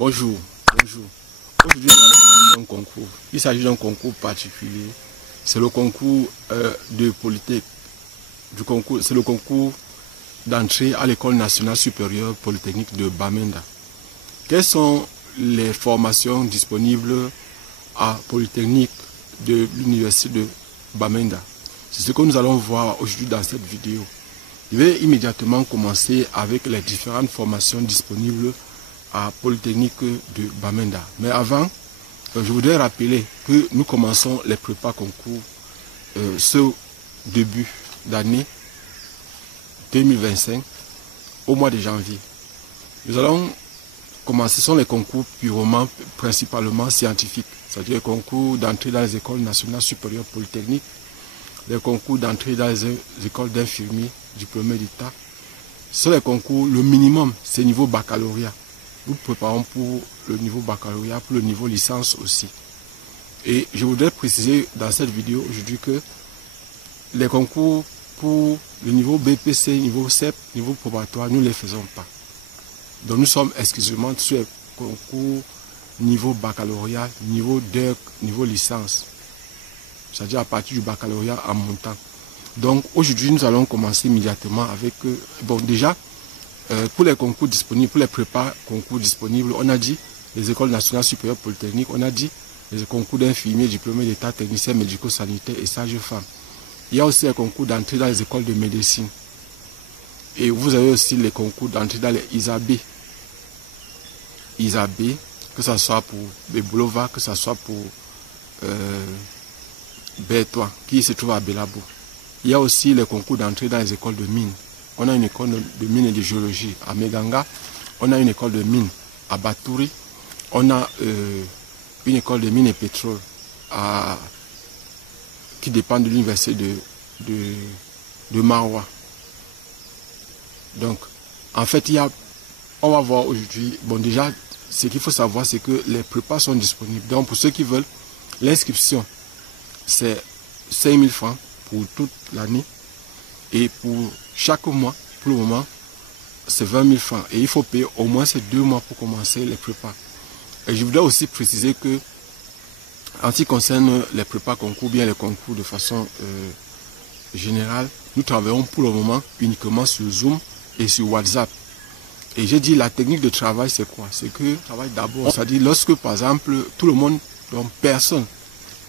Bonjour. Aujourd'hui, nous allons parler d'un concours. Il s'agit d'un concours particulier. C'est le concours de Polytech. C'est le concours d'entrée à l'École nationale supérieure polytechnique de Bamenda. Quelles sont les formations disponibles à Polytechnique de l'Université de Bamenda? C'est ce que nous allons voir aujourd'hui dans cette vidéo. Je vais immédiatement commencer avec les différentes formations disponibles à Polytechnique de Bamenda. Mais avant, je voudrais rappeler que nous commençons les prépas concours ce début d'année 2025 au mois de janvier. Nous allons commencer, ce sont les concours purement, principalement scientifiques, c'est-à-dire les concours d'entrée dans les écoles nationales supérieures polytechniques, les concours d'entrée dans les écoles d'infirmiers diplômés d'État. Ce sont les concours, le minimum, c'est niveau baccalauréat. Nous préparons pour le niveau baccalauréat, pour le niveau licence aussi. Et je voudrais préciser dans cette vidéo aujourd'hui que les concours pour le niveau BPC, niveau CEP, niveau probatoire, nous ne les faisons pas. Donc nous sommes exclusivement sur les concours niveau baccalauréat, niveau DEC, niveau licence. C'est-à-dire à partir du baccalauréat en montant. Donc aujourd'hui nous allons commencer immédiatement avec, déjà, pour les concours disponibles, pour les prépas concours disponibles, on a dit les écoles nationales supérieures polytechniques, on a dit les concours d'infirmiers, diplômés d'État, techniciens médico-sanitaires et sages-femmes. Il y a aussi les concours d'entrée dans les écoles de médecine. Et vous avez aussi les concours d'entrée dans les ISAB. ISAB, que ce soit pour Bebolova, que ce soit pour B3, qui se trouve à Belabo. Il y a aussi les concours d'entrée dans les écoles de mines. On a une école de mines et de géologie à Meganga. On a une école de mines à Batouri. On a une école de mines et pétrole qui dépend de l'université de Maroua. Donc, en fait, on va voir aujourd'hui, déjà, ce qu'il faut savoir, c'est que les prépas sont disponibles. Donc, pour ceux qui veulent, l'inscription, c'est 5 000 francs pour toute l'année. Et pour chaque mois, pour le moment, c'est 20 000 francs. Et il faut payer au moins ces 2 mois pour commencer les prépas. Et je voudrais aussi préciser que, en ce qui concerne les prépas concours, bien les concours de façon générale, nous travaillons pour le moment uniquement sur Zoom et sur WhatsApp. Et j'ai dit la technique de travail, c'est quoi? C'est que travail d'abord, c'est-à-dire lorsque par exemple tout le monde, donc personne,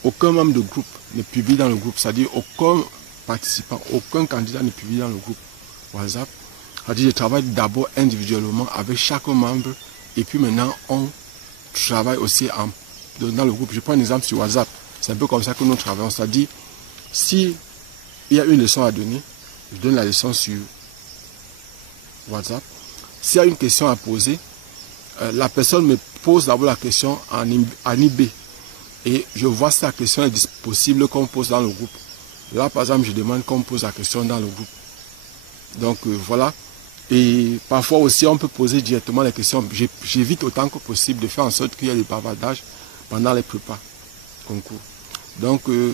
aucun membre de groupe ne publie dans le groupe, c'est-à-dire aucun participant, aucun candidat ne publie dans le groupe WhatsApp. C'est-à-dire je travaille d'abord individuellement avec chaque membre et puis maintenant on travaille aussi dans le groupe. Je prends un exemple sur WhatsApp. C'est un peu comme ça que nous travaillons. C'est-à-dire, si il y a une leçon à donner, je donne la leçon sur WhatsApp. S'il y a une question à poser, la personne me pose d'abord la question en IB. Et je vois si la question est possible qu'on pose dans le groupe. Là, par exemple, je demande qu'on pose la question dans le groupe. Donc, voilà. Et parfois aussi, on peut poser directement les questions. J'évite autant que possible de faire en sorte qu'il y ait des bavardages pendant les prépas concours. Donc, et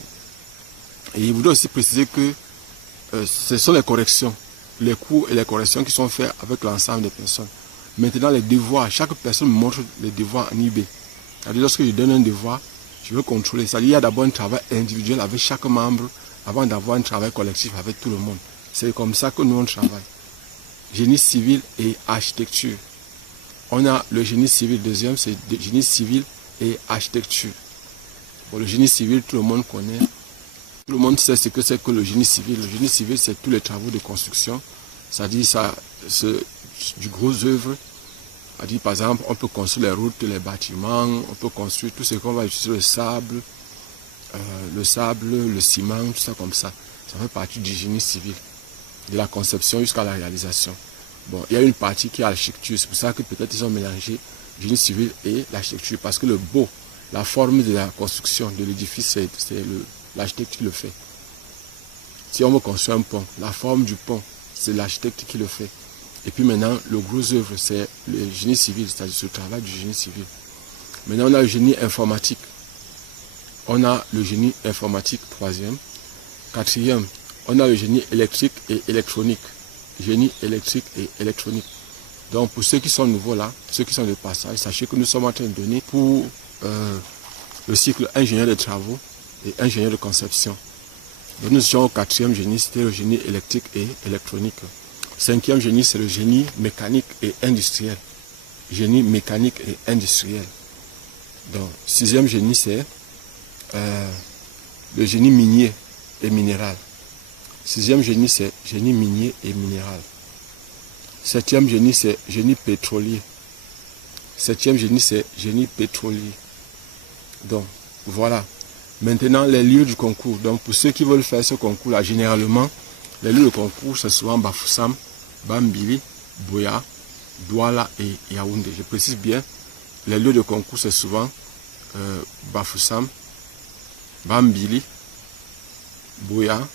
il voudrait aussi préciser que ce sont les corrections, les cours et les corrections qui sont faits avec l'ensemble des personnes. Maintenant, les devoirs, chaque personne me montre les devoirs en IB. C'est-à-dire, lorsque je donne un devoir, je veux contrôler. C'est-à-dire, il y a d'abord un travail individuel avec chaque membre avant d'avoir un travail collectif avec tout le monde. C'est comme ça que nous, on travaille. Génie civil et architecture. On a le génie civil, deuxième, c'est le génie civil et architecture. Bon, le génie civil, tout le monde connaît. Tout le monde sait ce que c'est que le génie civil. Le génie civil, c'est tous les travaux de construction. C'est-à-dire, c'est du gros œuvre. C'est-à-dire, par exemple, on peut construire les routes, les bâtiments, on peut construire tout ce qu'on va utiliser, le sable, le ciment, tout ça comme ça. Ça fait partie du génie civil, de la conception jusqu'à la réalisation. Bon, il y a une partie qui est l'architecture, c'est pour ça que peut-être ils ont mélangé le génie civil et l'architecture, parce que le beau, la forme de la construction de l'édifice, c'est l'architecte qui le fait. Si on veut construire un pont, la forme du pont, c'est l'architecte qui le fait. Et puis maintenant, le gros œuvre, c'est le génie civil, c'est-à-dire ce travail du génie civil. Maintenant, on a le génie informatique. On a le génie informatique, troisième. Quatrième, on a le génie électrique et électronique. Génie électrique et électronique. Donc pour ceux qui sont nouveaux là, ceux qui sont de passage, sachez que nous sommes en train de donner pour le cycle ingénieur des travaux et ingénieur de conception. Donc nous sommes au 4e génie, c'était le génie électrique et électronique. 5e génie, c'est le génie mécanique et industriel. Génie mécanique et industriel. Donc 6e génie, c'est le génie minier et minéral. 6e génie, c'est génie minier et minéral. 7e génie, c'est génie pétrolier. 7e génie, c'est génie pétrolier. Donc, voilà. Maintenant, les lieux du concours. Donc, pour ceux qui veulent faire ce concours-là, généralement, les lieux de concours, c'est souvent Bafoussam, Bambili, Boya, Douala et Yaoundé. Je précise bien, les lieux de concours, c'est souvent Bafoussam, Bambili, Boya,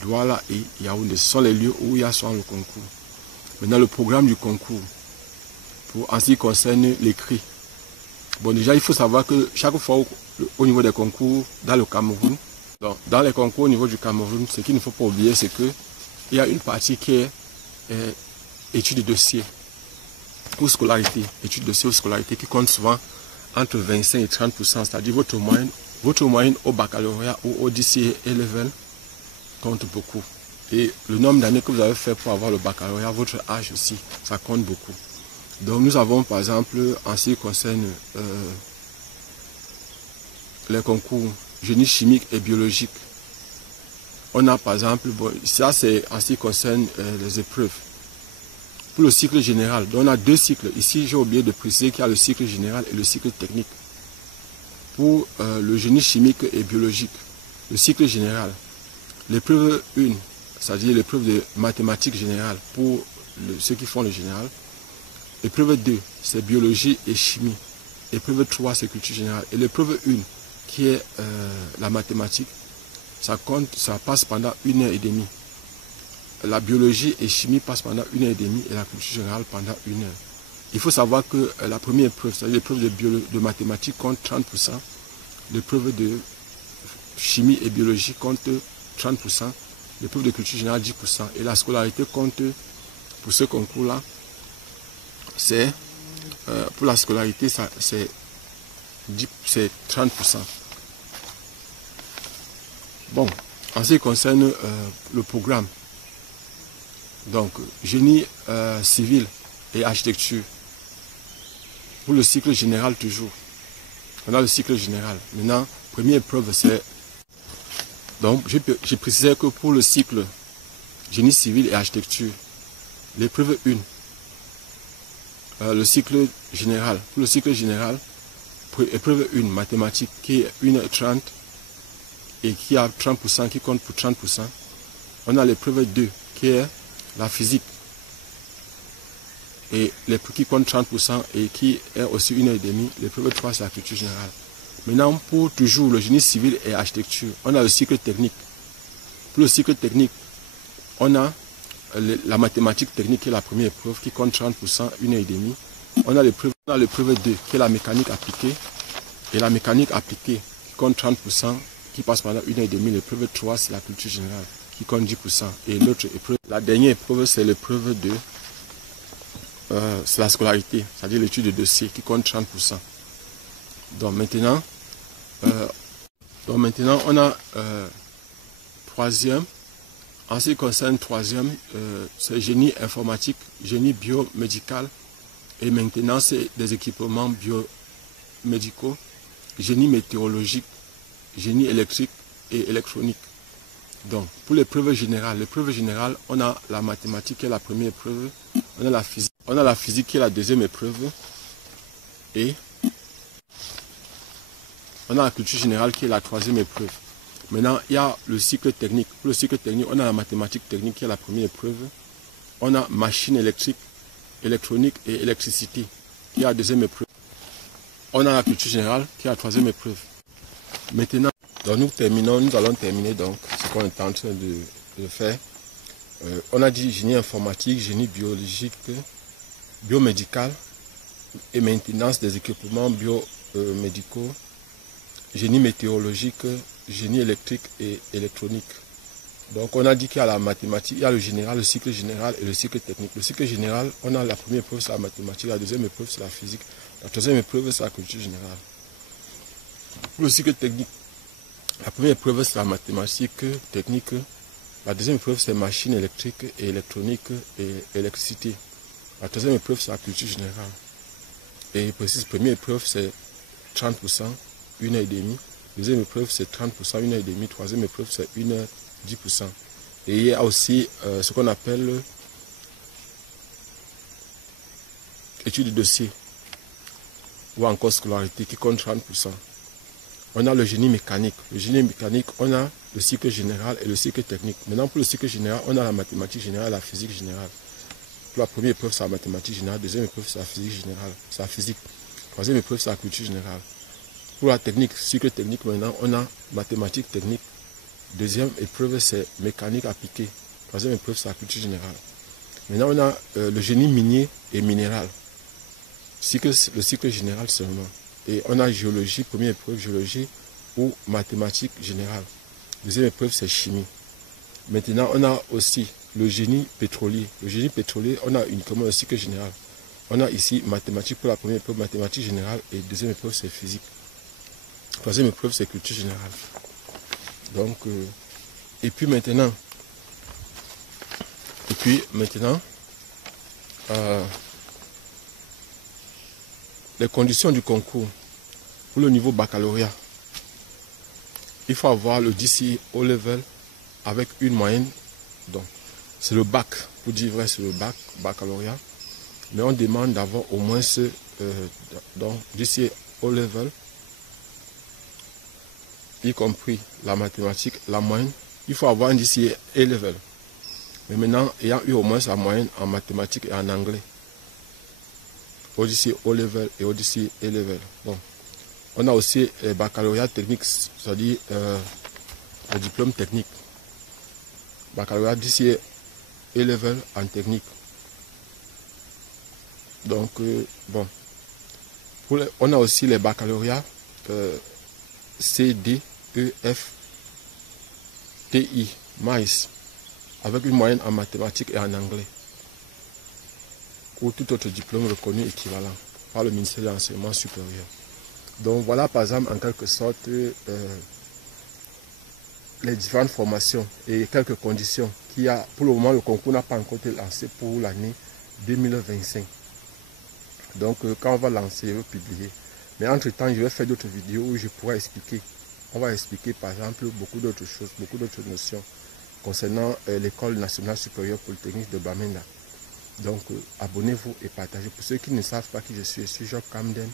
Douala et Yaoundé. Ce sont les lieux où il y a souvent le concours. Maintenant, le programme du concours, en ce qui concerne l'écrit. Bon, déjà, il faut savoir que chaque fois au niveau des concours dans le Cameroun, donc, dans les concours au niveau du Cameroun, ce qu'il ne faut pas oublier, c'est qu'il y a une partie qui est étude de dossier ou scolarité. Étude de dossier ou scolarité qui compte souvent entre 25 et 30%, c'est-à-dire votre moyenne au baccalauréat ou au DCA level compte beaucoup. Et le nombre d'années que vous avez fait pour avoir le baccalauréat, votre âge aussi, ça compte beaucoup. Donc nous avons par exemple, en ce qui concerne les concours génie chimique et biologique, on a par exemple, bon, ça c'est en ce qui concerne les épreuves. Pour le cycle général, donc on a deux cycles. Ici j'ai oublié de préciser qu'il y a le cycle général et le cycle technique. Pour le génie chimique et biologique, le cycle général, l'épreuve 1, c'est-à-dire l'épreuve de mathématiques générales pour ceux qui font le général. L'épreuve 2, c'est biologie et chimie. L'épreuve 3, c'est culture générale. Et l'épreuve 1, qui est la mathématique, ça passe pendant 1h30. La biologie et chimie passent pendant 1h30 et la culture générale pendant 1 heure. Il faut savoir que la première épreuve, c'est-à-dire l'épreuve de mathématiques, compte 30%. L'épreuve de chimie et biologie compte 30%. L'épreuve de culture générale 10%. Et la scolarité compte, pour ce concours-là, c'est pour la scolarité, c'est 30%. Bon, en ce qui concerne le programme, donc génie civil et architecture, pour le cycle général toujours, on a le cycle général. Maintenant, première épreuve, c'est, donc j'ai précisé que pour le cycle génie civil et architecture, l'épreuve 1, le cycle général. Pour le cycle général, épreuve 1, mathématiques, qui est 1h30 et qui a 30%, qui compte pour 30%. On a l'épreuve 2, qui est la physique, et qui compte 30% et qui est aussi 1h30. L'épreuve 3, c'est la culture générale. Maintenant, pour toujours le génie civil et architecture, on a le cycle technique. Pour le cycle technique, on a la mathématique technique qui est la première épreuve qui compte 30%, 1h30. On a l'épreuve 2 qui est la mécanique appliquée. Et la mécanique appliquée qui compte 30%, qui passe pendant 1h30. L'épreuve 3 c'est la culture générale qui compte 10%. Et l'autre épreuve, la dernière épreuve c'est l'épreuve 2, c'est la scolarité, c'est-à-dire l'étude de dossier qui compte 30%. Donc maintenant on a troisième. En ce qui concerne troisième, c'est génie informatique, génie biomédical et maintenance des équipements biomédicaux, génie météorologique, génie électrique et électronique. Donc, pour l'épreuve générale, on a la mathématique qui est la première épreuve, on a la physique qui est la deuxième épreuve et on a la culture générale qui est la troisième épreuve. Maintenant, il y a le cycle technique. Pour le cycle technique, on a la mathématique technique qui est la première épreuve. On a machine électrique, électronique et électricité qui est la deuxième épreuve. On a la culture générale qui est la troisième épreuve. Maintenant, donc nous allons terminer donc ce qu'on est en train de faire. On a dit génie informatique, génie biologique, biomédical et maintenance des équipements biomédicaux, génie météorologique, génie électrique et électronique. Donc on a dit qu'il y a la mathématique, il y a le général, le cycle général et le cycle technique. Le cycle général, on a la première épreuve, c'est la mathématique, la deuxième épreuve, c'est la physique, la troisième épreuve, c'est la culture générale. Pour le cycle technique, la première épreuve, c'est la mathématique technique. La deuxième épreuve, c'est machine électrique et électronique et électricité. La troisième épreuve, c'est la culture générale. Et précise, première épreuve, c'est 30%, 1h30. Deuxième épreuve, c'est 30%, 1h30. Troisième épreuve, c'est 1h, 10%. Et il y a aussi ce qu'on appelle étude de dossier ou encore scolarité qui compte 30%. On a le génie mécanique. Le génie mécanique, on a le cycle général et le cycle technique. Maintenant, pour le cycle général, on a la mathématique générale et la physique générale. Pour la première épreuve, c'est la mathématique générale. Deuxième épreuve, c'est la physique générale. C'est la physique. Troisième épreuve, c'est la culture générale. Pour la technique, cycle technique, maintenant, on a mathématiques technique. Deuxième épreuve, c'est mécanique appliquée. Troisième épreuve, c'est la culture générale. Maintenant, on a le génie minier et minéral. Le cycle général seulement. Et on a géologie, première épreuve, géologie ou mathématiques générales. Deuxième épreuve, c'est chimie. Maintenant, on a aussi le génie pétrolier. Le génie pétrolier, on a uniquement le cycle général. On a ici mathématiques pour la première épreuve, mathématiques générales, et deuxième épreuve, c'est physique. Troisième épreuve, c'est culture générale. Donc, et puis maintenant, les conditions du concours. Pour le niveau baccalauréat, il faut avoir le DCI O level avec une moyenne. Donc, c'est le bac. Pour dire vrai, c'est le bac, baccalauréat. Mais on demande d'avoir au moins ce DCI O level, y compris la mathématique, la moyenne. Il faut avoir un DCI A level. Mais maintenant, ayant eu au moins sa moyenne en mathématiques et en anglais. ODC O level et ODC A level. Bon. On a aussi le baccalauréat technique, c'est-à-dire le diplôme technique. Baccalauréat DCI A level en technique. Donc, bon. On a aussi les baccalauréats C, D, E, F, TI, MAIS, avec une moyenne en mathématiques et en anglais. Ou tout autre diplôme reconnu équivalent par le ministère de l'Enseignement supérieur. Donc voilà par exemple en quelque sorte les différentes formations et quelques conditions qu'il y a. Pour le moment, le concours n'a pas encore été lancé pour l'année 2025. Donc quand on va lancer, je vais publier. Mais entre-temps, je vais faire d'autres vidéos où je pourrai expliquer. On va expliquer par exemple beaucoup d'autres choses, beaucoup d'autres notions concernant l'école nationale supérieure polytechnique de Bamenda. Donc abonnez-vous et partagez. Pour ceux qui ne savent pas qui je suis Job Camden,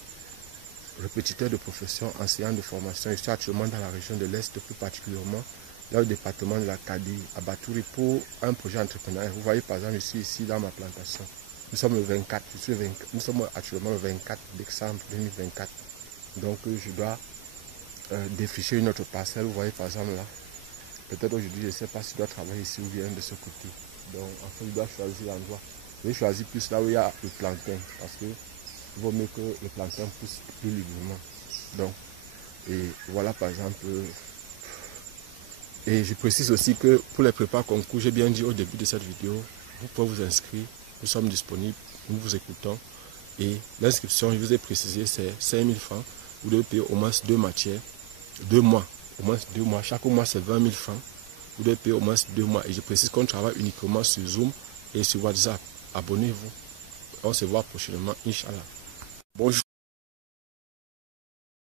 répétiteur de profession, enseignant de formation. Je suis actuellement dans la région de l'Est, plus particulièrement dans le département de la Kadi, à Batouri, pour un projet entrepreneurial. Vous voyez par exemple, je suis ici dans ma plantation. Nous sommes le 24, nous sommes actuellement le 24 décembre 2024. Donc je dois défricher une autre parcelle. Vous voyez par exemple là. Peut-être aujourd'hui, je ne sais pas si je dois travailler ici ou bien de ce côté. Donc en fait, je dois choisir l'endroit. Je vais choisir plus là où il y a le plantain, parce que il vaut mieux que le plantain pousse plus librement. Donc, et voilà par exemple. Et je précise aussi que pour les prépas concours, j'ai bien dit au début de cette vidéo, vous pouvez vous inscrire, nous sommes disponibles, nous vous écoutons. Et l'inscription, je vous ai précisé, c'est 5 000 francs. Vous devez payer au moins 2 matières, 2 mois, au moins 2 mois. Chaque mois, c'est 20 000 francs. Vous devez payer au moins 2 mois. Et je précise qu'on travaille uniquement sur Zoom et sur WhatsApp. Abonnez-vous. On se voit prochainement, Inch'Allah. Bonjour.